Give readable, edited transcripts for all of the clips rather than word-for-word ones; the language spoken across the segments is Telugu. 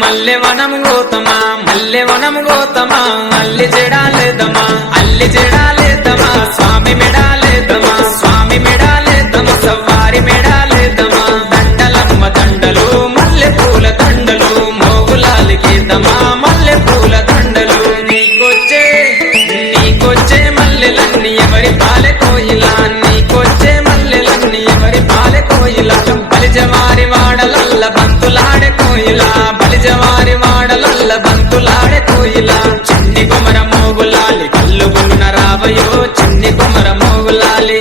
మల్లె వనం గోతమా మల్లె వనం గోతమా అల్లి చెడాలేదమా అల్లి చెడాలేదమా స్వామి మెడాలేదమా స్వామి మెడాలేదమా సవ్వారి మెడాలేదమా దండలమ్మ దండలు మల్లె పూల దండలు మోగులాలికేదమా మల్లె పూల దండలు నీకొచ్చే మల్లెలన్నీ ఎవరి పాలె కోయిలా నీకొచ్చే మల్లెలన్నీ ఎవరి పాలె కోయిలా బలిజవారి వాడలల్ల బంతులాడే కోయిలా బలిజవారి వాడలల్ల బంతులాడే కోయిలా చిన్ని కుమర మోగులాలి కల్లు గున్న రావయో చిన్ని కుమర మోగులాలి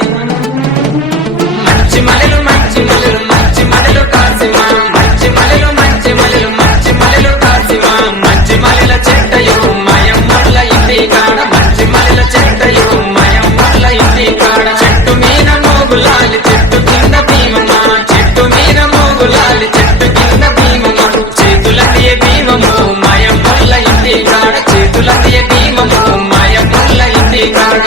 మంచి మలెలు మంచి మలెలు మంచి మలెలు కాసిమా మంచి మలెలు మంచి మలెలు మంచి మలెలు కాసిమా మంచి మలెల చెట్టయో మయమ్మల ఇంటి కాడ మంచి మలెల చెట్టయో మయమ్మల ఇంటి కాడ చెట్టు మీద మోగులాలి చెట్టు కింద భీమమా చెట్టు మీద మోగులాలి చెట్టు కింద భీమమా చేతులనే భీమము మయమ్మల ఇంటి కాడ చేతులనే భీమము మయమ్మల ఇంటి కాడ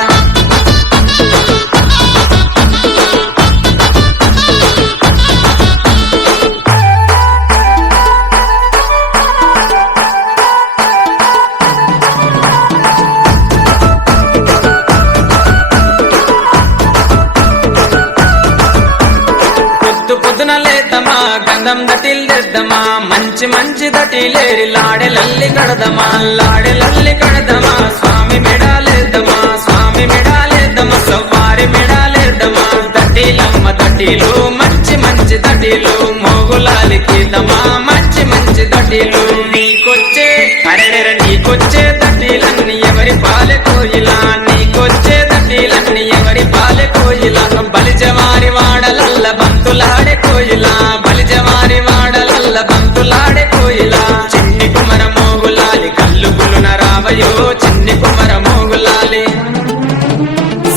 పొద్దున లేదమా గంధం దటిల్దమా మంచి మంచి దటిలేరి లాడెలల్లి కడదమా లాడెలల్లి కడదమా స్వామి మెడాలేదమా స్వామి మెడాలేదమా సవ్వారి మెడాలేదమా దటిలమ్మ దటిలు మంచి మంచి దటిలు మోగులాలికేదమా మంచి మంచి దటిలు నీకొచ్చే అరెరెర నీకొచ్చే దటిలన్నీ ఎవరి పాలె కోయిలా నీకొచ్చే దటిలన్నీ ఎవరి పాలె కోయిలా బలిజవారి వాడలల్ల బంతులాడే కోయిలా బలిజవారి వాడలల్ల బంతులాడే కోయిలా చిన్ని కుమర మోగులాలి కల్లు గులున రావయో చిన్ని కుమర మోగులాలి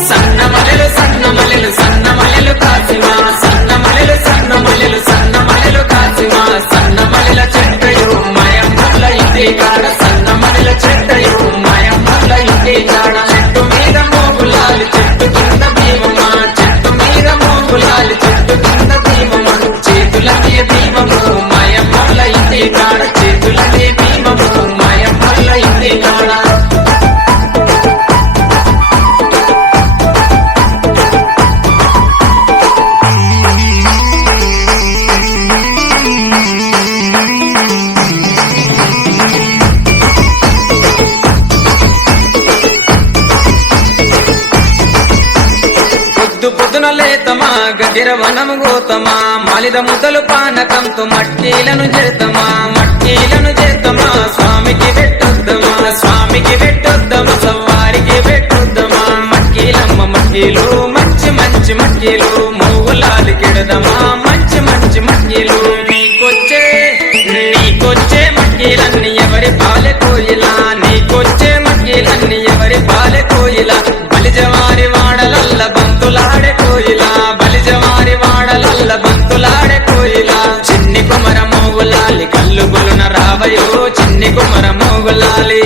సన్న మలెలు సన్న మలెలు సన్న మలెలు కాసిమా సన్న మలెలు సన్న మలెలు సన్న మలెలు కాసిమా సన్న మలెల చెట్టయో మయమ్మల ఇంటి కాడ సన్న మలెల చెట్టయో మయమ్మల ఇంటి కాడ చెట్టు మీద మోగులాలి చెట్టు కింద భీమమా చెట్టు మీద మోగులాలి చెట్టు కింద భీమమా చేతులనే భీమము మయమ్మల ఇంటి కాడ చేతులనే భీమము మయమ్మల ఇంటి కాడ పొద్దున లేతమా గదిర వనము గోతమా మాలిద ముద్దలు పానకంతో మట్టీలను చేతమా మట్టీలను చేతమా స్వామికి పెట్టొద్దమా స్వామికి పెట్టొద్దమా సవ్వారికి పెట్టొద్దమా మట్టీలమ్మ మట్టీలు మంచి మంచి మట్టీలు మోగులాలి కెడదమా మంచి మంచి మట్టీలు నీకొచ్చే మట్టీలన్నీ ఎవరి పాలె కోయిలా నీకొచ్చే మట్టీలన్నీ ఎవరి పాలె కోయిలా బలిజవారి వాడలల్ల బంతులాడే కోయిలా బలిజవారి వాడలల్ల బంతులాడే కోయిలా చిన్ని కుమర మోగులాలి కల్లు గులున రావయో చిన్ని కుమర మోగులాలి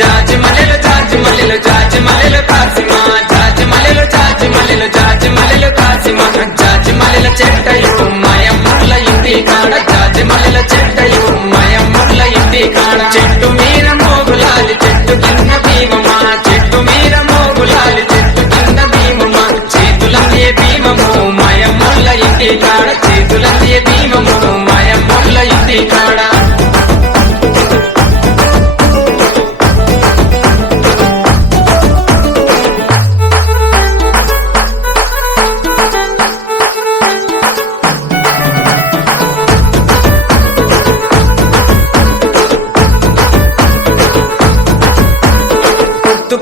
జాజి మలెలు జాజి మలెలు జాజి మలెలు కాసిమా జాజి మలెలు జాజి మలెలు జాజి మలెలు కాసిమా జాజి మలెల చెట్టయో మయమ్మల ఇంటి కాడ జాజి మలెల చెట్టయో మయమ్మల ఇంటి కాడ చెట్టు మీద మోగులాలి చెట్టు కింద భీమమా చెట్టు మీద మోగులాలి చెట్టు కింద భీమమా చేతులనే భీమము మయమ్మల ఇంటి కాడ చేతులనే భీమము మయమ్మల ఇంటి కాడ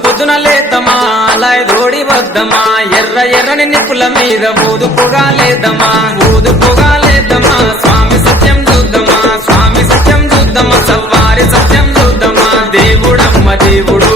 పొద్దున లేతమా అలాయ్ దోడి వద్దమా ఎర్ర ఎర్రని నిప్పుల మీద ఊదుపుగా లేదమా ఊదుపుగా లేదమా స్వామి సత్యం చూద్దామా స్వామి సత్యం చూద్దామా సవ్వారి సత్యం చూద్దామా దేవుడమ్మ దేవుడు